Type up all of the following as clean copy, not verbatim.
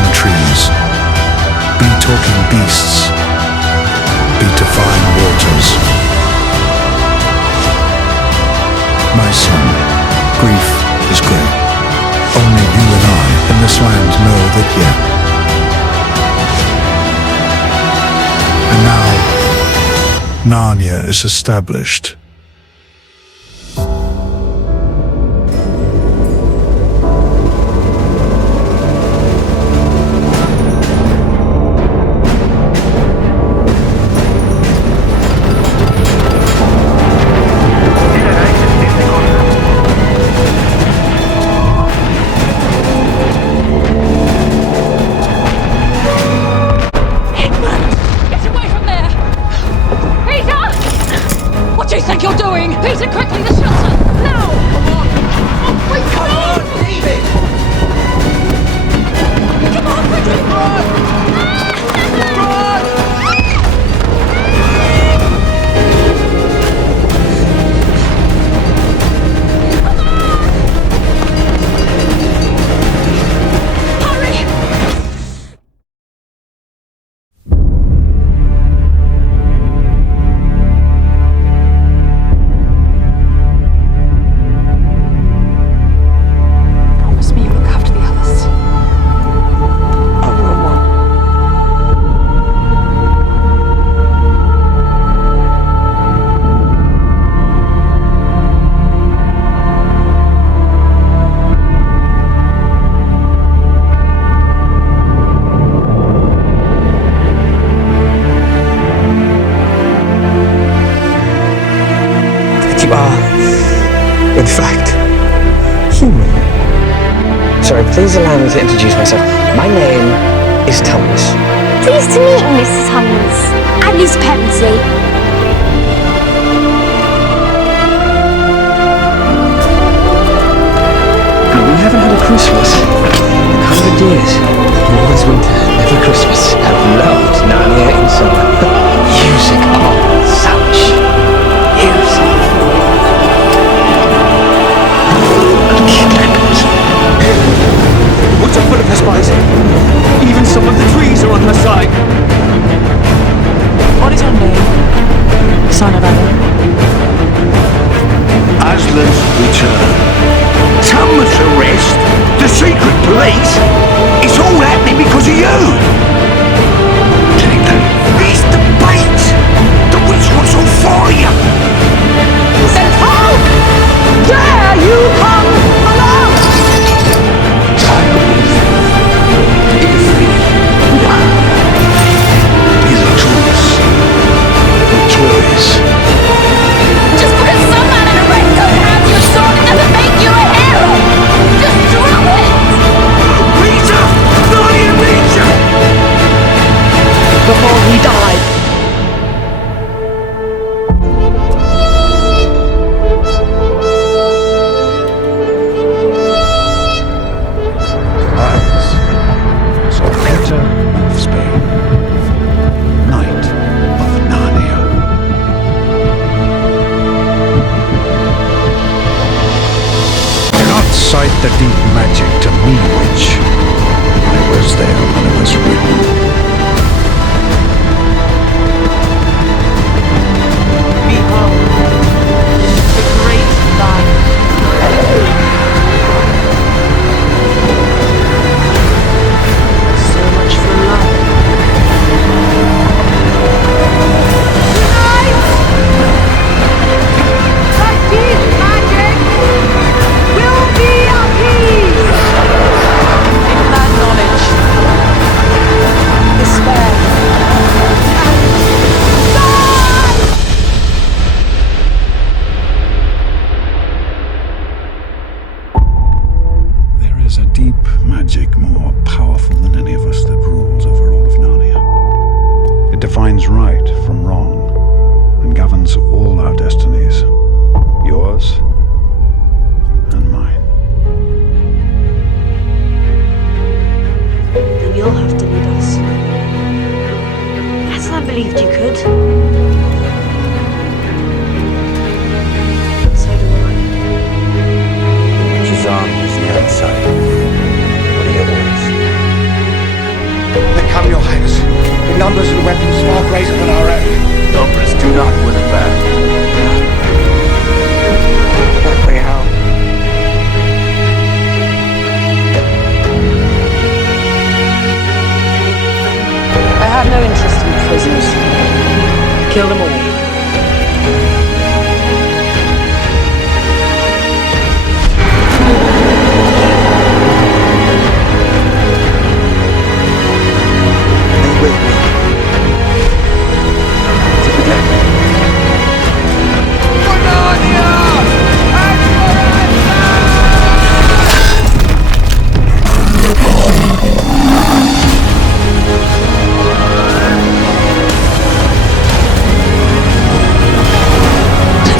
talking trees, be talking beasts, be defying waters. My son, grief is great. Only you and I in this land know that yet. And now, Narnia is established. In fact, human. Sorry, please allow me to introduce myself. My name is Thomas. Pleased to meet you, Mr. Thomas. And Miss Pemsley. Now, we haven't had a Christmas in 100 years. Always winter, never Christmas. Have loved Narnia in summer. Music, oh, such music. Woods are full of her spies. Even some of the trees are on her side. What is your name, son of Adam? Aslan's return. Thomas' arrest. The secret police. It's all happening because of you. Take that. It's the bait. The witch wants all four of you. Then how dare you come along? These are tools. Not toys. Just because some man in a red coat hands you a sword, it doesn't make you a hero. Just drop it. Peter! Narnia needs you! Before he died. Cite the deep magic to me, witch. I was there when it was written. Behold, the great light. So much for love. Tonight, the deep magic will be appeased. In that knowledge, despair, There is a deep magic more powerful than any of us that rules over all of Narnia. It defines right from wrong and governs all our destinies. Yours and mine. Then you'll have to lead us. Aslan believed you could. So do I. Shazam is near inside. What are your orders? numbers and weapons far greater than our own. Numbers do not win a battle. Exactly how? I have no interest in prisoners. Kill them all. With me. To protect me.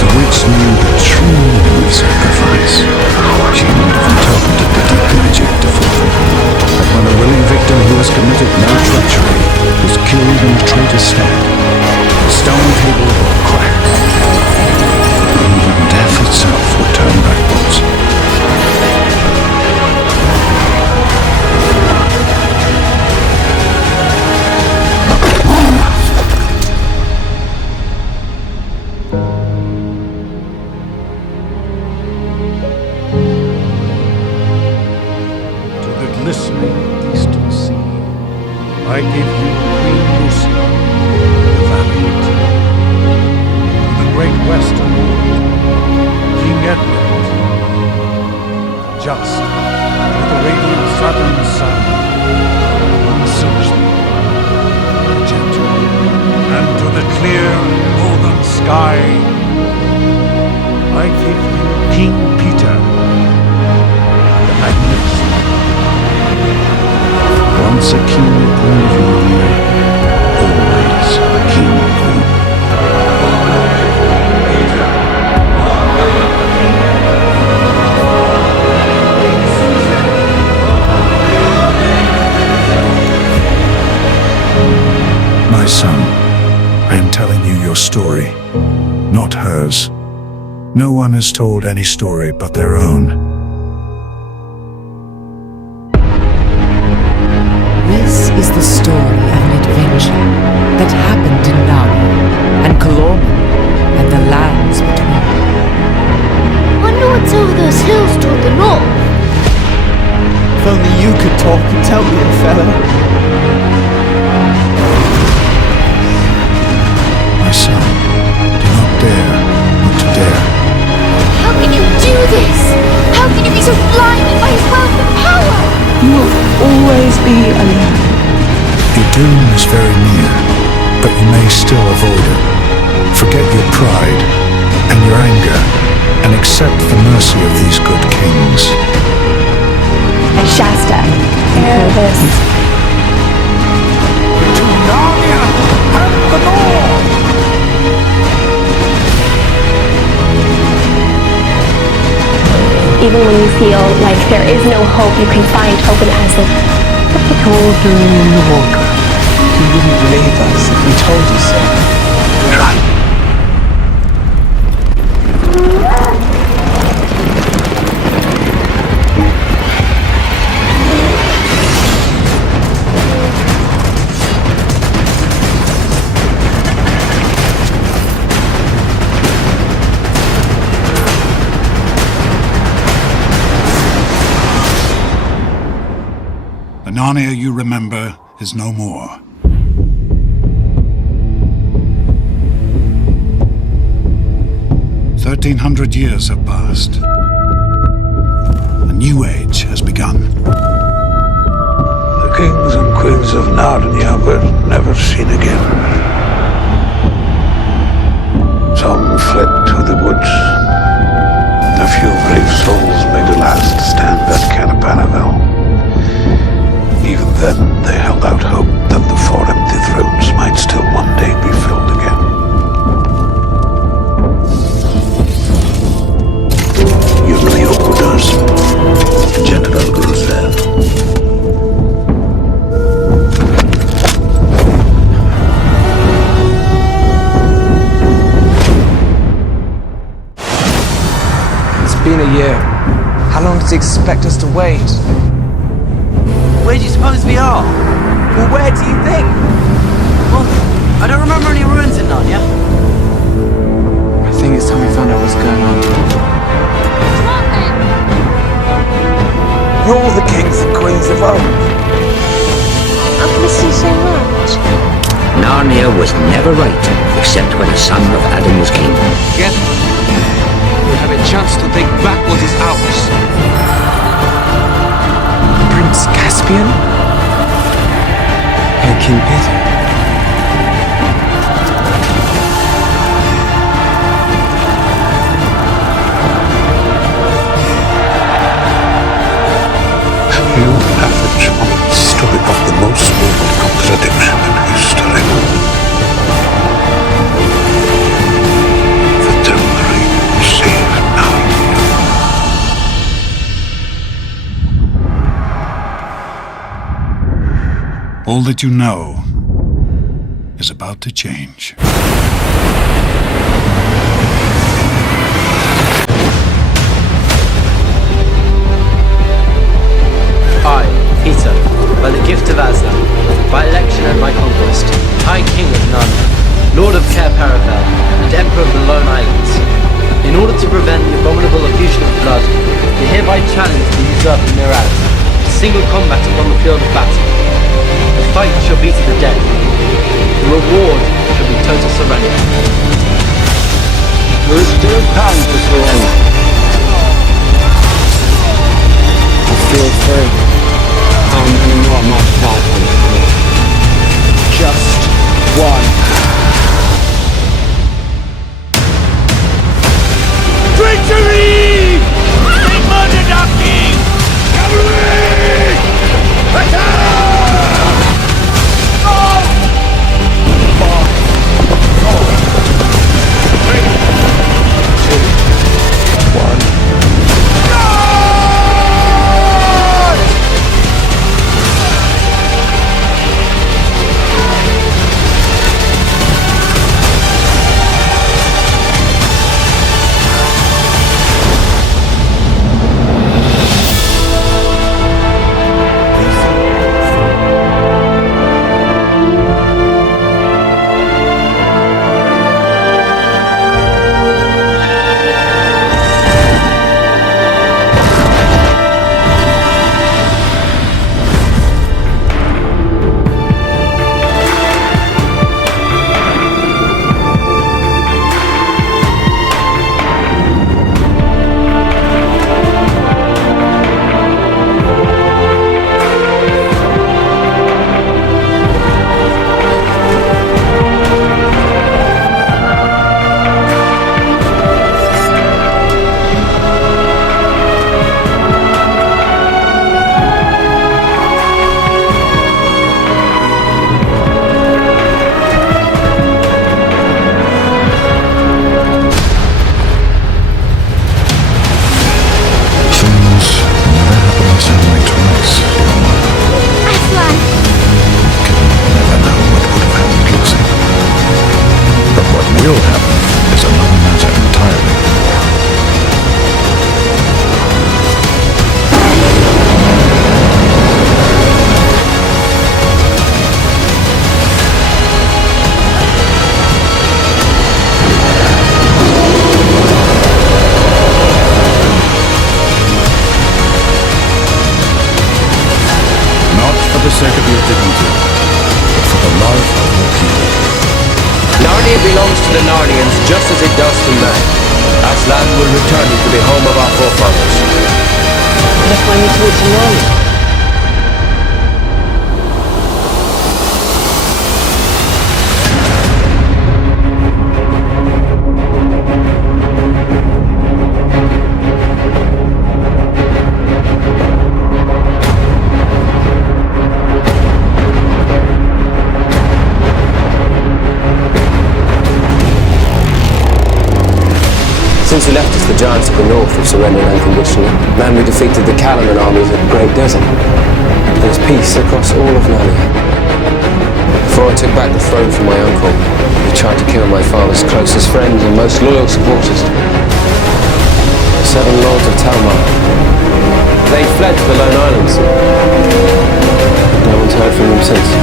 The witch knew the true meaning of sacrifice. She would have interpreted the deep magic to fulfill. But when a willing victim who has committed no treachery was killed in a traitor's stead, the stone table will crack. Even death itself would turn backwards. To the glistening eastern sea, I give you Queen Lucy, the valiant. To the great western world, King Edward, just. To the radiant southern sun, unsearchable, the gentle. And to the clear northern sky, I give you King Peter, the magnificent. Once a king queen of Narnia, always a king queen. My son, I am telling you your story, not hers. No one has told any story but their own. This is the story of an adventure that happened in Narnia and Colorman and the lands between. Wonder what's over those hills toward the north. If only you could talk and tell me, fellow. My son, do not dare not to dare. How can you do this? How can you be so blinded by his wealth and power? You will always be alone. Your doom is very near, but you may still avoid it. Forget your pride and your anger and accept the mercy of these good kings. And Shasta, Erebus. To Narnia and the North! Even when you feel like there is no hope, you can find hope in Aslan. Told during the walk. You wouldn't believe us if we told you so. Right. The Narnia you remember is no more. "1,300 years have passed. A new age has begun. The kings and queens of Narnia were never seen again. Some fled to the woods. A few brave souls made a last stand at Canapanaville. Even then, they held out hope that the four empty thrones might still one day be filled again. You know your orders, General Grosvenor. It's been a year. How long does he expect us to wait? Where do you suppose we are? Well, where do you think? Well, I don't remember any ruins in Narnia. I think it's time we found out what's going on. You're the kings and queens of old. I've missed you so much. Narnia was never right, except when a son of Adam was king. Together, we have a chance to take back what is ours. Prince Caspian? And King Peter. You have a chance to become the most moving contradiction in history. The Telmarine saved Narnia. All that you know is about to change. I, Peter, by the gift of Aslan, by election and by conquest, High King of Narnia, Lord of Cair Paravel, and Emperor of the Lone Islands, in order to prevent the abominable effusion of blood, we hereby challenge the usurper Miraz to single combat upon the field of battle. The fight shall be to the death. The reward shall be total surrender. There is still time to surrender. I feel free. How many more must die for me? Just one. Victory! They murdered our king! Cavalry! Attack! Go! 5, 4, 3, 2, 1. will happen is another matter entirely. Not for the sake of your dignity, but for the love of your people. Narnia belongs to the Narnians just as it does to man. Aslan will return it to the home of our forefathers. Let's find me towards Narnia. Since he left us, the giants of the north have surrendered unconditionally. And we defeated the Calaman armies at the Great Desert. There's peace across all of Narnia. Before I took back the throne from my uncle, he tried to kill my father's closest friends and most loyal supporters. The 7 Lords of Telmar. They fled to the Lone Islands. No one's heard from them since.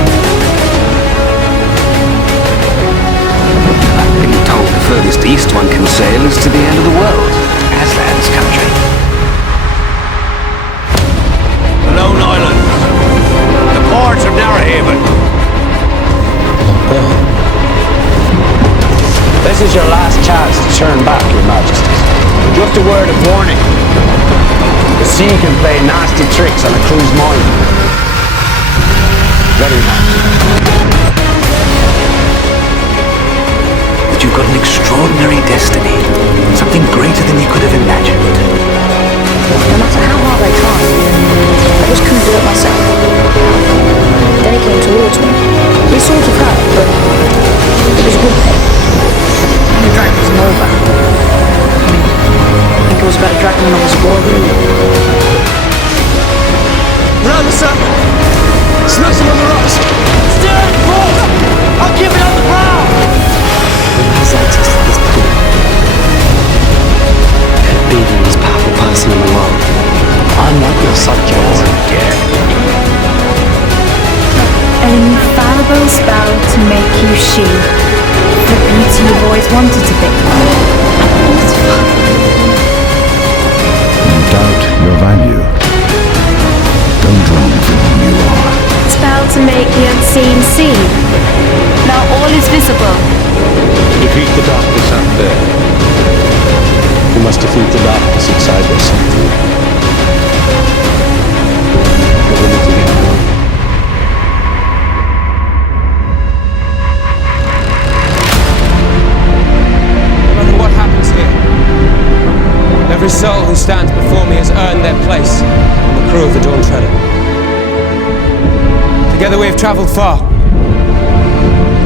This is your last chance to turn back, Your Majesty. Just a word of warning. The sea can play nasty tricks on a crew's mind. Very nasty. But you've got an extraordinary destiny. Something greater than you could have imagined. No matter how hard I tried, I just couldn't do it myself. Then he came towards me. He sort of hurt, but it was a good thing. The dragon was over. I think it was about a dragon when I was born. Round the sun! Smash him on the rocks! Steer it forward! I'll keep it on the prow! Who has access to this pool? Could be the most powerful person in the world. I'm not your subject. An infallible spell to make you she. The beauty you've always wanted to be. Beautiful. You doubt your value. Don't run from who you are. Spell to make the unseen seen. Now all is visible. To defeat the darkness out there, you must defeat the darkness inside yourself. We're in it together. No matter what happens here, every soul who stands before me has earned their place on the crew of the Dawn Treader. Together we have travelled far.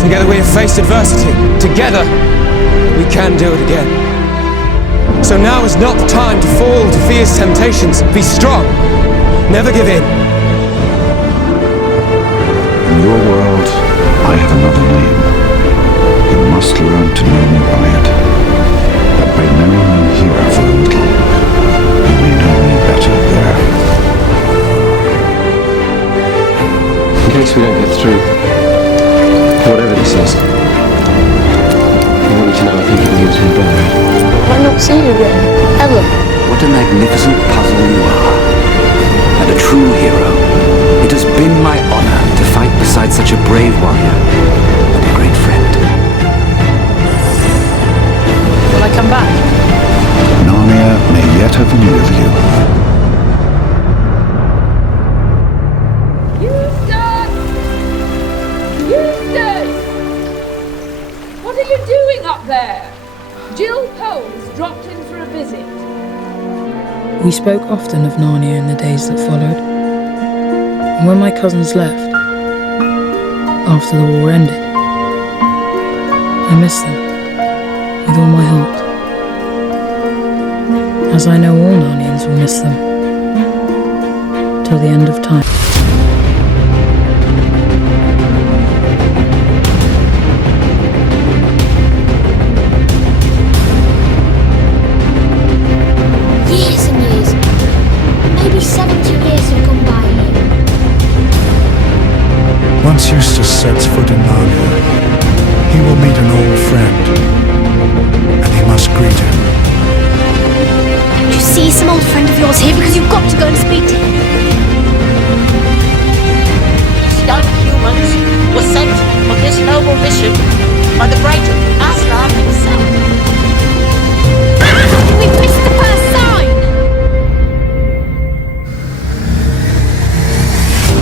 Together we have faced adversity. Together we can do it again. So now is not the time to fall to fear's temptations. Be strong. Never give in. In your world, I have another name. You must learn to know me by it. But by knowing me here for a little, you may know me better there. In case we don't get through, whatever this is, I want you to know I think of you as my brother. Might not see you again. Ever. What a magnificent puzzle you are. And a true hero. It has been my honor to fight beside such a brave warrior and a great friend. Will I come back? Narnia may yet have need of you. Eustace! Eustace! What are you doing up there? Jill Coles dropped in for a visit. We spoke often of Narnia in the days that followed. And when my cousins left, after the war ended, I missed them with all my heart. As I know all Narnians will miss them till the end of time. Years and years. Maybe 70 years have gone by here. Once Eustace sets foot in Narnia, he will meet an old friend, and he must greet him. You see some old friend of yours here because you've got to go and speak to him. These young humans were sent on this noble mission by the great Aslan himself. We've missed the first sign!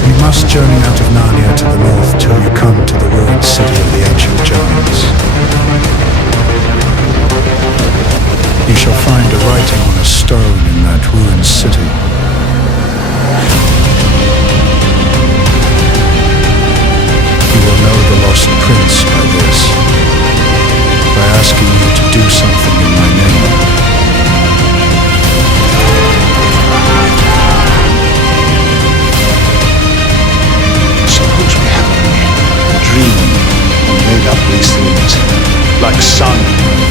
You must journey out of Narnia to the north till you come to the ruined city of the ancient giants. You shall find a writing on a stone in that ruined city. You will know the lost prince by this, by asking you to do something in my name. Suppose we have dreamed and made up these things, like sun,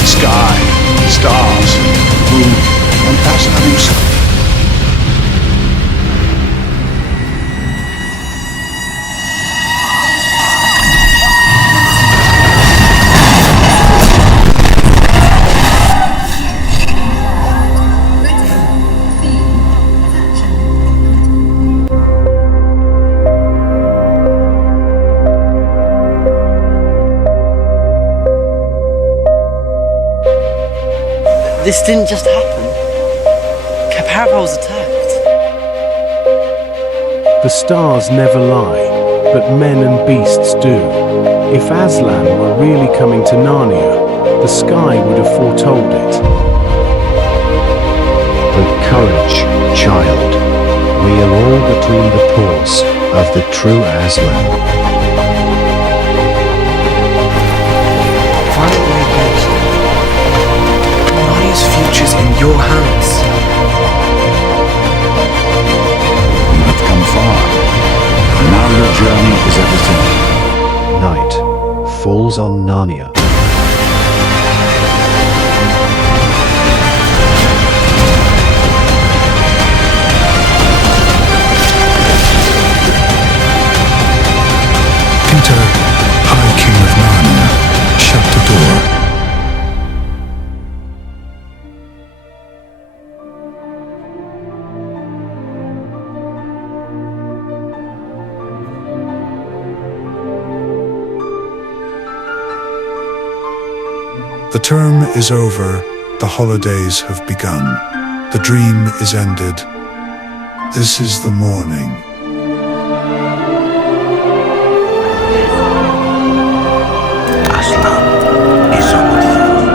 sky, stars, moon, and thousand others. This didn't just happen. Parabol's attacked. The stars never lie, but men and beasts do. If Aslan were really coming to Narnia, the sky would have foretold it. But courage, child. We are all between the paws of the true Aslan. Find a way out. Narnia's future's in your hands. You have come far. Now your journey is everything. Night falls on Narnia. Peter, High King of Narnia, shut the door. The term is over, the holidays have begun. The dream is ended. This is the morning. Aslan is on the throne.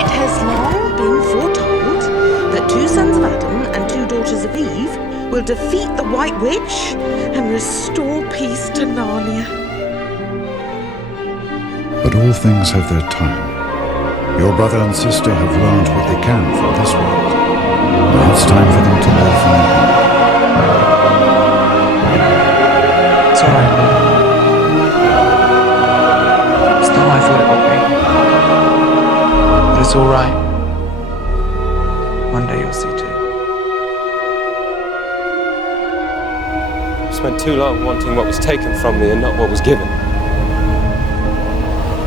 It has long been foretold that 2 sons of Adam and 2 daughters of Eve will defeat the White Witch and restore peace to Narnia. But all things have their time. Your brother and sister have learned what they can from this world. Now it's time for them to live in heaven. It's alright. It's not how I thought it would be. But it's alright. One day you'll see too. I spent too long wanting what was taken from me and not what was given.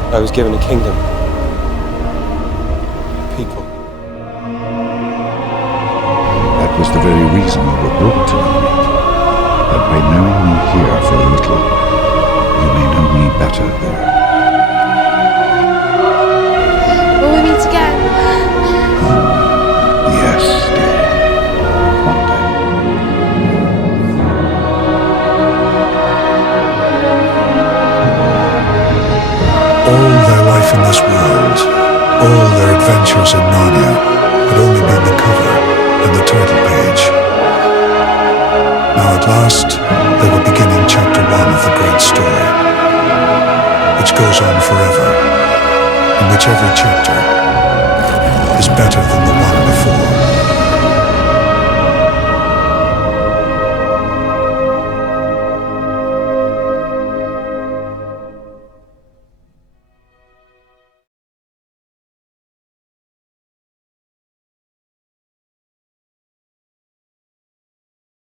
I was given a kingdom. People. That was the very reason you were brought to Narnia. That by knowing me here for a little, you may know me better there. Will we meet again? Yes, dear. One day. All their life in this world, all their adventures in Narnia, had only been the cover and the title page. Now at last, they were beginning chapter 1 of the great story, which goes on forever, in which every chapter is better than the one before.